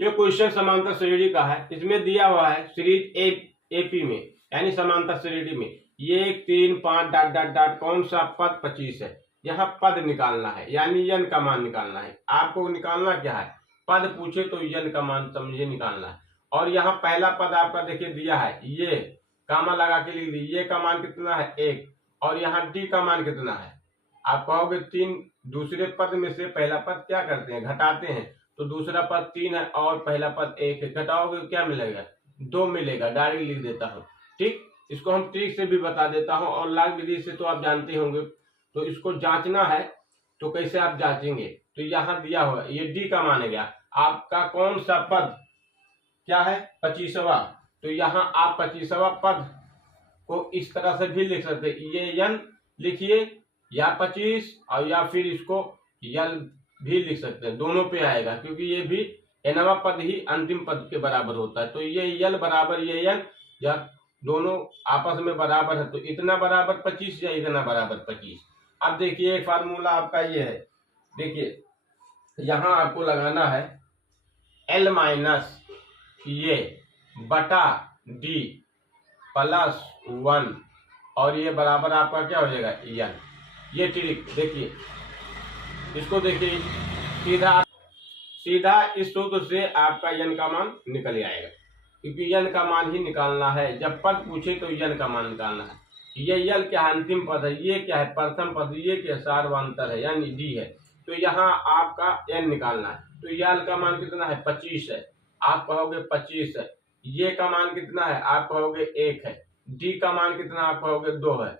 ये क्वेश्चन समांतर श्रेणी का है। इसमें दिया हुआ है सीरीज एपी में यानी समांतर श्रेणी में ये 1 3 5 डॉट डॉट डॉट कौन सा पद 25 है। यहाँ पद निकालना है यानी यन का मान निकालना है। आपको निकालना क्या है, पद पूछे तो यन का मान समझे निकालना है। और यहाँ पहला पद आपका देखिए दिया है, ये कामा लगा के लिख दी, ये का मान कितना है 1 और यहाँ डी का मान कितना है। आप कहोगे 3, दूसरे पद में से पहला पद क्या करते हैं घटाते हैं, तो दूसरा पद 3 है और पहला पद 1 है, घटाओगे क्या मिलेगा 2 मिलेगा। डायरेक्ट लिख देता हूँ, ठीक। इसको हम ट्रिक से भी बता देता हूँ और लाग विधि से तो आप जानते होंगे। तो इसको जांचना है तो कैसे आप जांचेंगे, तो यहाँ दिया हुआ ये डी का मान गया। आपका कौन सा पद क्या है 25वां, तो यहाँ आप 25वां पद को इस तरह से भी लिख सकते, ये यन लिखिए या 25 और या फिर इसको यल भी लिख सकते हैं, दोनों पे आएगा क्योंकि ये भी nवां पद ही अंतिम पद के बराबर होता है। तो ये यल बराबर ये यन या दोनों आपस में बराबर है, तो इतना बराबर 25 या इतना बराबर 25। अब देखिए फार्मूला आपका ये है, देखिए यहाँ आपको लगाना है L माइनस ये बटा डी प्लस 1 और ये बराबर आपका क्या हो जाएगा यन। ये ट्रिक देखिए, इसको देखिए सीधा सीधा इस सूत्र से आपका यन का मान निकल आएगा क्योंकि यन का मान ही निकालना है। जब पद पूछे तो यन का मान निकालना है। ये यल क्या अंतिम पद है, ये क्या है प्रथम पद, ये क्या सार्वंतर है यानी डी है। तो यहाँ आपका एन निकालना है, तो यल का मान कितना है 25 है, आप कहोगे 25 है। ये का मान कितना है, आप कहोगे 1 है। डी का मान कितना, आप कहोगे 2 है,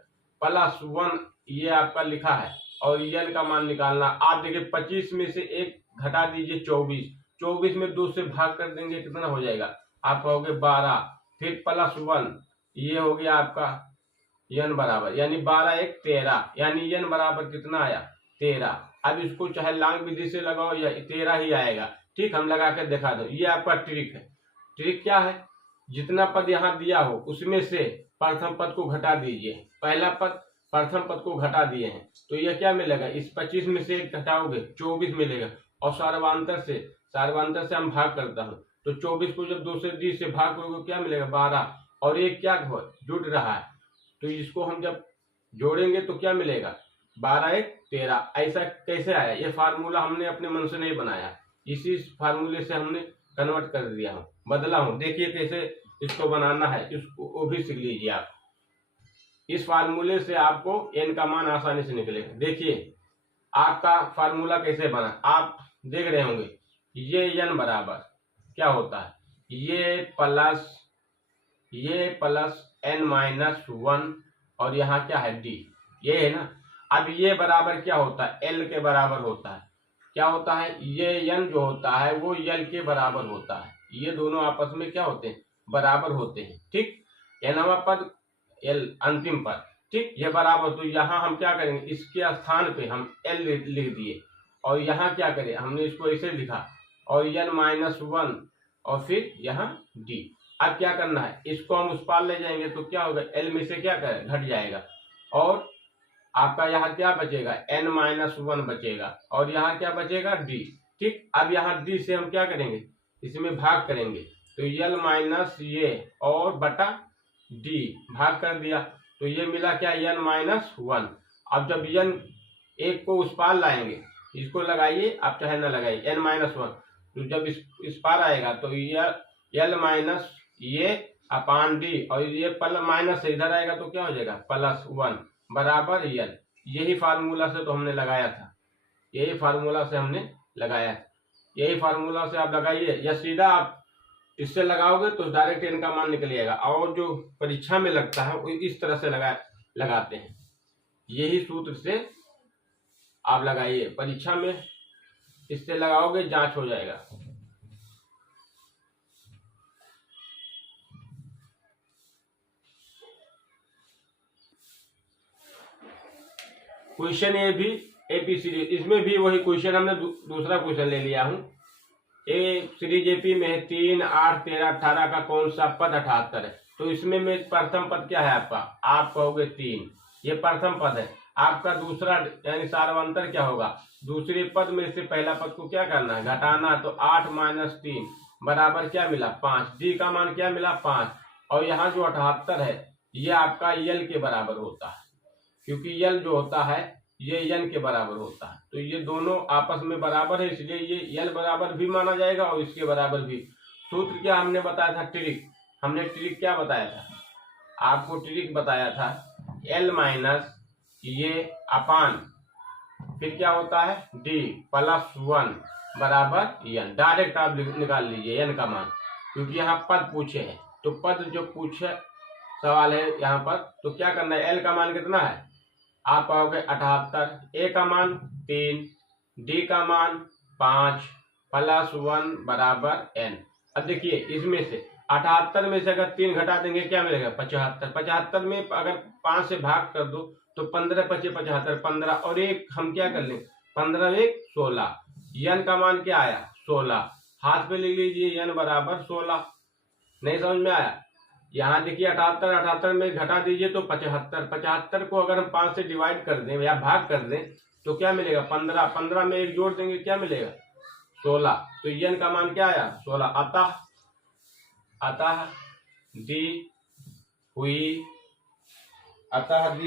प्लस 1 ये आपका लिखा है और एन का मान निकालना। आप देखिए 25 में से 1 घटा दीजिए 24, 24 में 2 से भाग कर देंगे कितना हो जाएगा, आप कहोगे 12, फिर प्लस 1 ये हो गया आपका यन बराबर यानी 12 1 13 यानी यन बराबर कितना आया 13। अब इसको चाहे लांग विधि से लगाओ या 13 ही आएगा, ठीक। हम लगा कर दिखा दो, ये आपका ट्रिक है। ट्रिक क्या है, जितना पद यहाँ दिया हो उसमें से प्रथम पद को घटा दीजिए। पहला पद प्रथम पद को घटा दिए हैं तो ये क्या मिलेगा, इस 25 में से 1 घटाओगे 24 मिलेगा और सार्वंतर से हम भाग करता हूँ तो 24 को जब 2 से डी से भाग करोगे क्या मिलेगा 12 और एक क्या जुट रहा है, तो इसको हम जब जोड़ेंगे तो क्या मिलेगा 12 1 13। ऐसा कैसे आया, ये फार्मूला हमने अपने मन से नहीं बनाया, इसी फार्मूले से हमने कन्वर्ट कर दिया हूँ, बदला हूँ। देखिए कैसे इसको बनाना है, इसको वो भी सीख लीजिए आप। इस फार्मूले से आपको एन का मान आसानी से निकलेगा। देखिए आपका फार्मूला कैसे बना, आप देख रहे होंगे ये एन बराबर क्या होता है, ये प्लस एन माइनस 1 और यहाँ क्या है डी, ये है ना। अब ये बराबर क्या होता है, एल के बराबर होता है। क्या होता है, ये एन जो होता है वो एल के बराबर होता है। ये दोनों आपस में क्या होते हैं, बराबर होते हैं, ठीक। एनवां पद एल अंतिम पद, ठीक, ये बराबर। तो यहाँ हम क्या करेंगे, इसके स्थान पे हम एल लिख दिए और यहाँ क्या करें, हमने इसको ऐसे लिखा और एन माइनस 1 और फिर यहाँ डी। अब क्या करना है, इसको हम उस पार ले जाएंगे तो क्या होगा, एल में से क्या करें घट जाएगा और आपका यहाँ क्या बचेगा एन माइनस 1 बचेगा और यहाँ क्या बचेगा डी, ठीक। अब यहाँ डी से हम क्या करेंगे, इसमें भाग करेंगे तो एल माइनस ये और बटा डी भाग कर दिया तो ये मिला क्या एन माइनस 1। अब जब एन 1 को उस पार लाएंगे, इसको लगाइए आप चाहे ना लगाइए एन माइनस 1, तो जब इस पार आएगा तो ये एल माइनस ये अपान डी और ये प्लस माइनस से इधर आएगा तो क्या हो जाएगा प्लस 1 बराबर एल। यही फार्मूला से तो हमने लगाया था, यही फार्मूला से हमने लगाया है, यही फार्मूला से आप लगाइए या सीधा आप इससे लगाओगे तो डायरेक्ट एन का मान निकलेगा। और जो परीक्षा में लगता है वो इस तरह से लगाते हैं, यही सूत्र से आप लगाइए परीक्षा में, इससे लगाओगे जांच हो जाएगा। क्वेश्चन ये भी एपी सीरीज, इसमें भी वही क्वेश्चन हमने दूसरा क्वेश्चन ले लिया हूं। ए सीरीज एपी में 3 8 13 18 का कौन सा पद 78 है। तो इसमें में प्रथम पद क्या है आपका, आप कहोगे 3, ये प्रथम पद है। आपका दूसरा यानी सार्वंतर क्या होगा, दूसरे पद में से पहला पद को क्या करना है घटाना, तो 8 माइनस 3 बराबर क्या मिला 5, डी का मान क्या मिला 5, और यहाँ जो 78 है ये आपका यल के बराबर होता है, क्योंकि यल जो होता है ये यन के बराबर होता है, तो ये दोनों आपस में बराबर है, इसलिए ये यल बराबर भी माना जाएगा और इसके बराबर भी। सूत्र क्या हमने बताया था, ट्रिक, हमने ट्रिक क्या बताया था, आपको ट्रिक बताया था एल माइनस ये अपान फिर क्या होता है डी प्लस 1 बराबर एन। डायरेक्ट आप निकाल लीजिए एन का मान, क्योंकि यहाँ पद पूछे हैं, तो पद जो पूछे सवाल है यहाँ पर, तो क्या करना है, एल का मान कितना है, आप पाओगे 78, ए का मान 3, डी का मान 5 प्लस 1 बराबर एन। अब देखिए इसमें से 78 में से अगर 3 घटा देंगे क्या मिलेगा 75, 75 में अगर 5 से भाग कर दो तो 15 पचे 75, 15 और एक हम क्या कर लें 15 एक 16, यन का मान क्या आया 16, हाथ पे लिख लीजिए यन बराबर 16। नहीं समझ में आया, यहाँ देखिए 78, 78 में घटा दीजिए तो 75, 75 को अगर हम 5 से डिवाइड कर दें या भाग कर दें तो क्या मिलेगा 15, 15 में एक जोड़ देंगे क्या मिलेगा 16, तो यन का मान क्या आया 16। अतः दी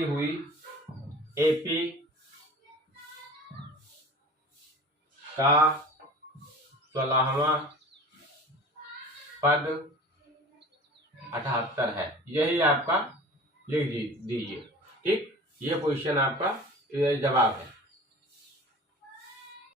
हुई एपी का 16वां पद 78 है, यही आपका लिख दीजिए। ठीक, ये क्वेश्चन आपका जवाब है।